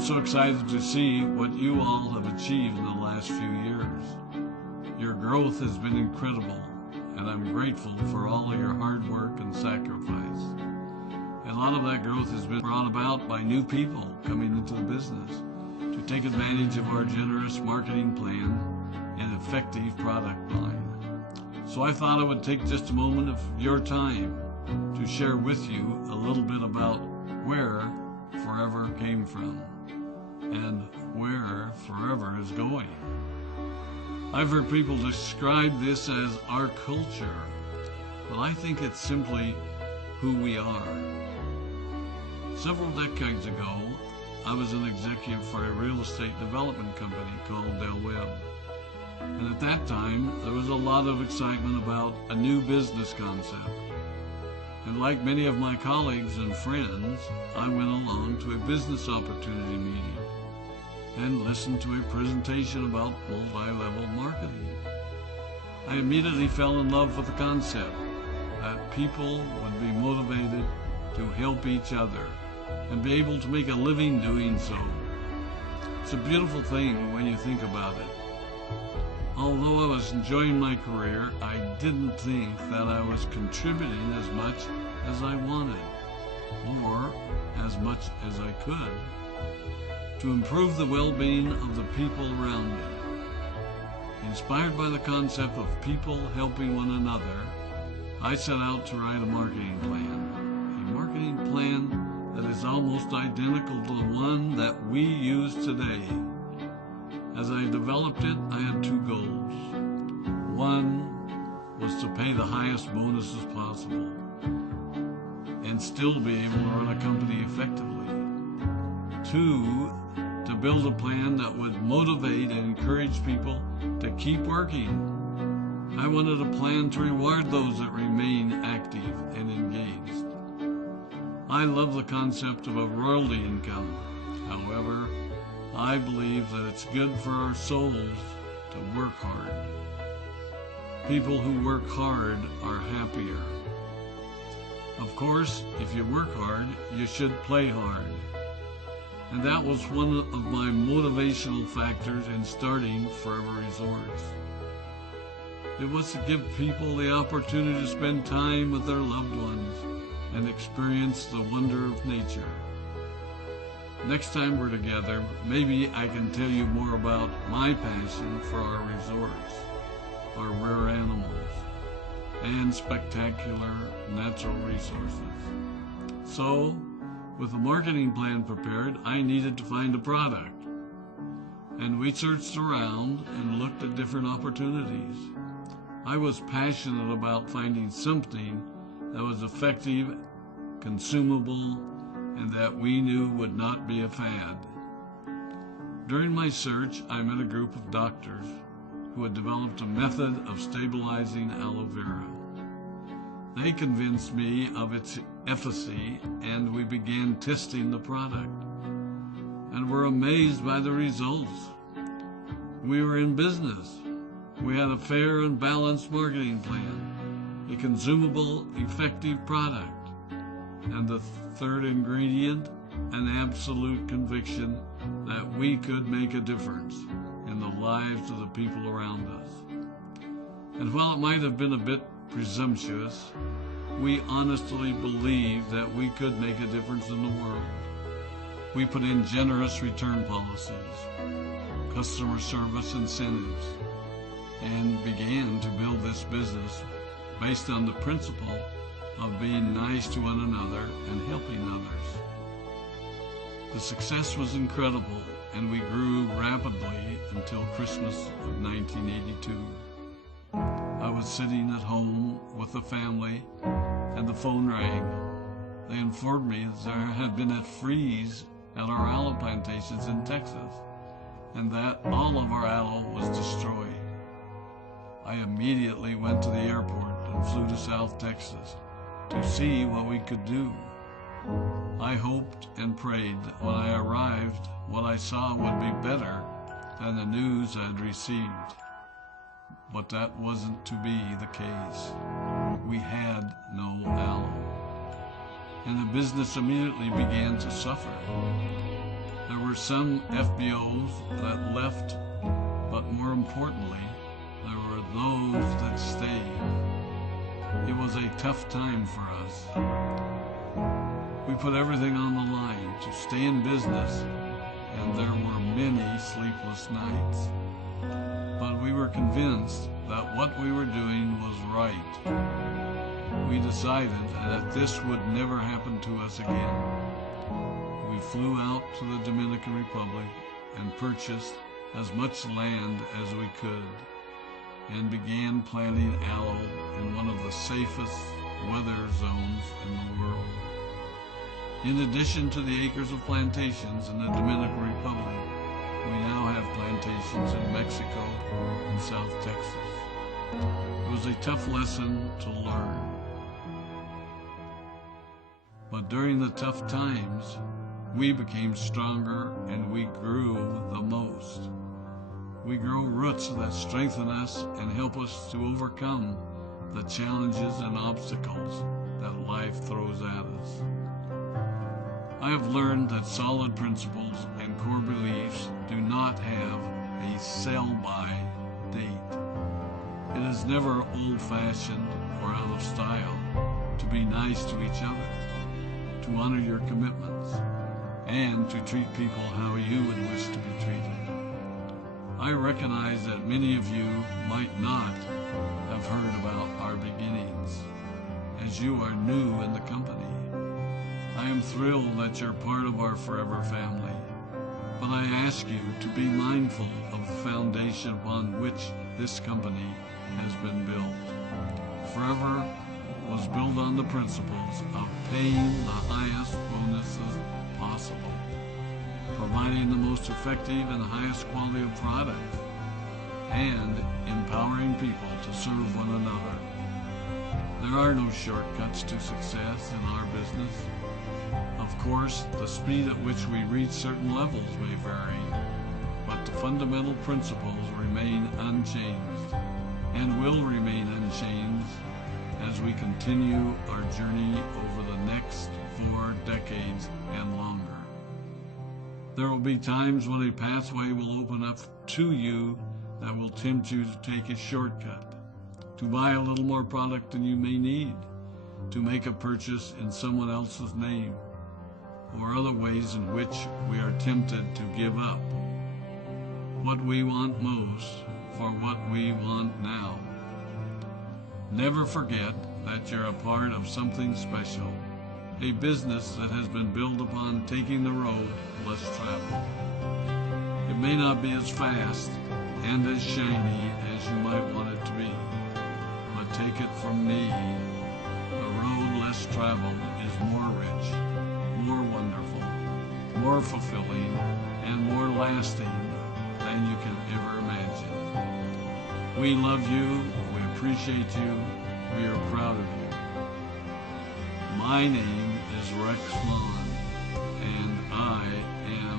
I'm so excited to see what you all have achieved in the last few years. Your growth has been incredible, and I'm grateful for all of your hard work and sacrifice. A lot of that growth has been brought about by new people coming into the business to take advantage of our generous marketing plan and effective product line. So I thought I would take just a moment of your time to share with you a little bit about where forever came from and where forever is going. I've heard people describe this as our culture, but I think it's simply who we are. Several decades ago, I was an executive for a real estate development company called Del Webb. And at that time, there was a lot of excitement about a new business concept. And like many of my colleagues and friends, I went along to a business opportunity meeting and listened to a presentation about multi-level marketing. I immediately fell in love with the concept that people would be motivated to help each other and be able to make a living doing so. It's a beautiful thing when you think about it. Although I was enjoying my career, I didn't think that I was contributing as much as I wanted, or as much as I could, to improve the well-being of the people around me. Inspired by the concept of people helping one another, I set out to write a marketing plan that is almost identical to the one that we use today. As I developed it, I had two goals. One was to pay the highest bonuses possible and still be able to run a company effectively. Two, to build a plan that would motivate and encourage people to keep working. I wanted a plan to reward those that remain active and engaged. I love the concept of a royalty income. However, I believe that it's good for our souls to work hard. People who work hard are happier. Of course, if you work hard, you should play hard. And that was one of my motivational factors in starting Forever Resorts. It was to give people the opportunity to spend time with their loved ones and experience the wonder of nature. Next time we're together, maybe I can tell you more about my passion for our resorts, our rare animals, and spectacular natural resources. So, with a marketing plan prepared, I needed to find a product. And we searched around and looked at different opportunities. I was passionate about finding something that was effective, consumable, and that we knew would not be a fad. During my search, I met a group of doctors who had developed a method of stabilizing aloe vera. They convinced me of its efficacy, and we began testing the product, and were amazed by the results. We were in business. We had a fair and balanced marketing plan, a consumable, effective product, and the third ingredient, an absolute conviction that we could make a difference in the lives of the people around us. And while it might have been a bit presumptuous, we honestly believed that we could make a difference in the world. We put in generous return policies, customer service incentives, and began to build this business based on the principle of being nice to one another and helping others. The success was incredible, and we grew rapidly until Christmas of 1982. I was sitting at home with the family, and the phone rang. They informed me that there had been a freeze at our aloe plantations in Texas, and that all of our aloe was destroyed. I immediately went to the airport and flew to South Texas to see what we could do. I hoped and prayed that when I arrived, what I saw would be better than the news I had received. But that wasn't to be the case. We had no aloe, and the business immediately began to suffer. There were some FBOs that left, but more importantly, there were those that stayed. It was a tough time for us. We put everything on the line to stay in business, and there were many sleepless nights. But we were convinced that what we were doing was right. We decided that this would never happen to us again. We flew out to the Dominican Republic and purchased as much land as we could and began planting aloe in one of the safest weather zones in the world. In addition to the acres of plantations in the Dominican Republic, we now have plantations in Mexico and South Texas. It was a tough lesson to learn. But during the tough times, we became stronger and we grew the most. We grow roots that strengthen us and help us to overcome the challenges and obstacles that life throws at us. I have learned that solid principles and core beliefs do not have a sell-by date. It is never old-fashioned or out of style to be nice to each other, to honor your commitments, and to treat people how you would wish to be treated. I recognize that many of you might not have heard about our beginnings, as you are new in the company. I am thrilled that you're part of our forever family, but I ask you to be mindful of the foundation upon which this company has been built. Forever was built on the principles of paying the highest bonuses possible, providing the most effective and highest quality of product, and empowering people to serve one another. There are no shortcuts to success in our business. Of course, the speed at which we reach certain levels may vary, but the fundamental principles remain unchanged and will remain unchanged as we continue our journey over the next 4 decades and longer. There will be times when a pathway will open up to you that will tempt you to take a shortcut, to buy a little more product than you may need, to make a purchase in someone else's name, or other ways in which we are tempted to give up what we want most for what we want now. Never forget that you're a part of something special, a business that has been built upon taking the road less traveled. It may not be as fast and as shiny as you might want it to be, but take it from me, the road less traveled is more rich, more wonderful, more fulfilling, and more lasting than you can ever imagine. We love you, we appreciate you, we are proud of you. My name is Rex Maughn, and I am